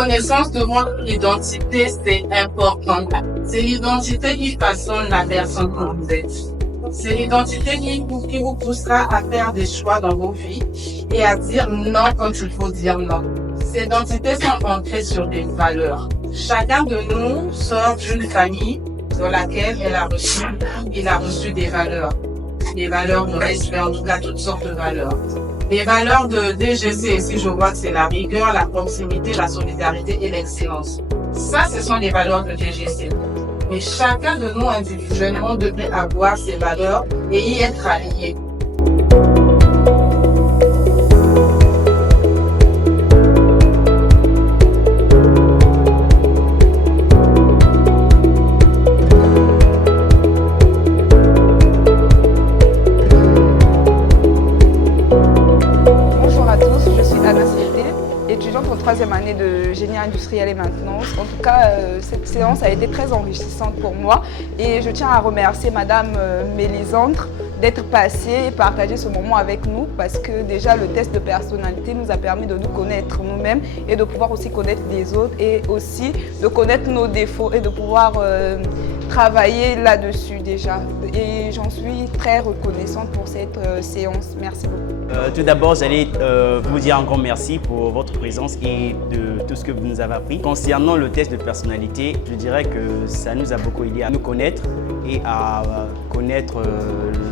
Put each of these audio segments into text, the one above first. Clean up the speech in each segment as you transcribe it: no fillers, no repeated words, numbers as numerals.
connaissance de votre identité, c'est important. C'est l'identité qui façonne la personne que vous êtes. C'est l'identité qui vous poussera à faire des choix dans vos vies et à dire non quand il faut dire non. Ces identités sont ancrées sur des valeurs. Chacun de nous sort d'une famille dans laquelle il a reçu des valeurs. Des valeurs de respect, en tout cas toutes sortes de valeurs. Les valeurs de DGC, ici je vois que c'est la rigueur, la proximité, la solidarité et l'excellence. Ça, ce sont les valeurs de DGC. Mais chacun de nous individuellement devrait avoir ces valeurs et y être allié. Étudiante en troisième année de génie industriel et maintenance. En tout cas, cette séance a été très enrichissante pour moi et je tiens à remercier Madame Mélisandre d'être passée et partager ce moment avec nous parce que déjà le test de personnalité nous a permis de nous connaître nous-mêmes et de pouvoir aussi connaître les autres et aussi de connaître nos défauts et de pouvoir travailler là-dessus déjà. Et j'en suis très reconnaissante pour cette séance. Merci beaucoup. Tout d'abord, j'allais vous dire un grand merci pour votre présence et de tout ce que vous nous avez appris. Concernant le test de personnalité, je dirais que ça nous a beaucoup aidé à nous connaître et à connaître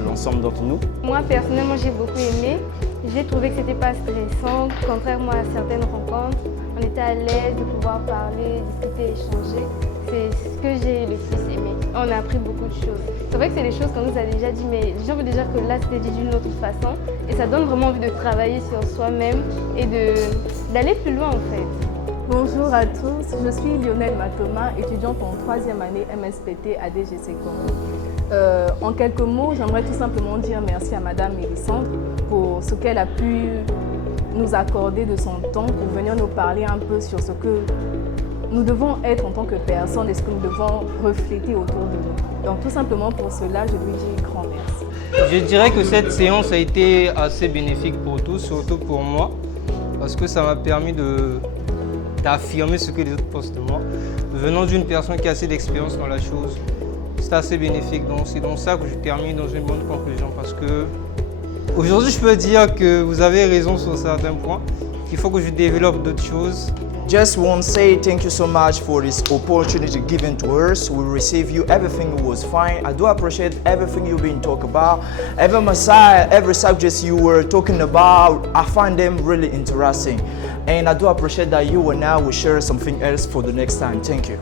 l'ensemble d'entre nous. Moi, personnellement, j'ai beaucoup aimé. J'ai trouvé que c'était pas stressant, contrairement à certaines rencontres. On était à l'aise de pouvoir parler, discuter, échanger. C'est ce que j'ai le plus aimé. On a appris beaucoup de choses. C'est vrai que c'est des choses qu'on nous a déjà dit, mais les gens veulent déjà que là, c'était dit d'une autre façon. Et ça donne vraiment envie de travailler sur soi-même et d'aller plus loin en fait. Bonjour à tous, je suis Lionel Matoma, étudiante en troisième année MSPT à DGC Congo. En quelques mots, j'aimerais tout simplement dire merci à Madame Mélisandre pour ce qu'elle a pu nous accorder de son temps pour venir nous parler un peu sur ce que nous devons être en tant que personne et ce que nous devons refléter autour de nous. Donc tout simplement pour cela, je lui dis grand merci. Je dirais que cette séance a été assez bénéfique pour tous, surtout pour moi, parce que ça m'a permis d'affirmer ce que les autres pensent de moi. Venant d'une personne qui a assez d'expérience dans la chose, c'est assez bénéfique. Donc c'est donc ça que je termine dans une bonne conclusion, parce que aujourd'hui je peux dire que vous avez raison sur certains points, qu'il faut que je développe d'autres choses. Just want to say thank you so much for this opportunity given to us. We receive you. Everything was fine. I do appreciate everything you've been talking about. Every subject you were talking about, I find them really interesting. And I do appreciate that you and I will share something else for the next time. Thank you.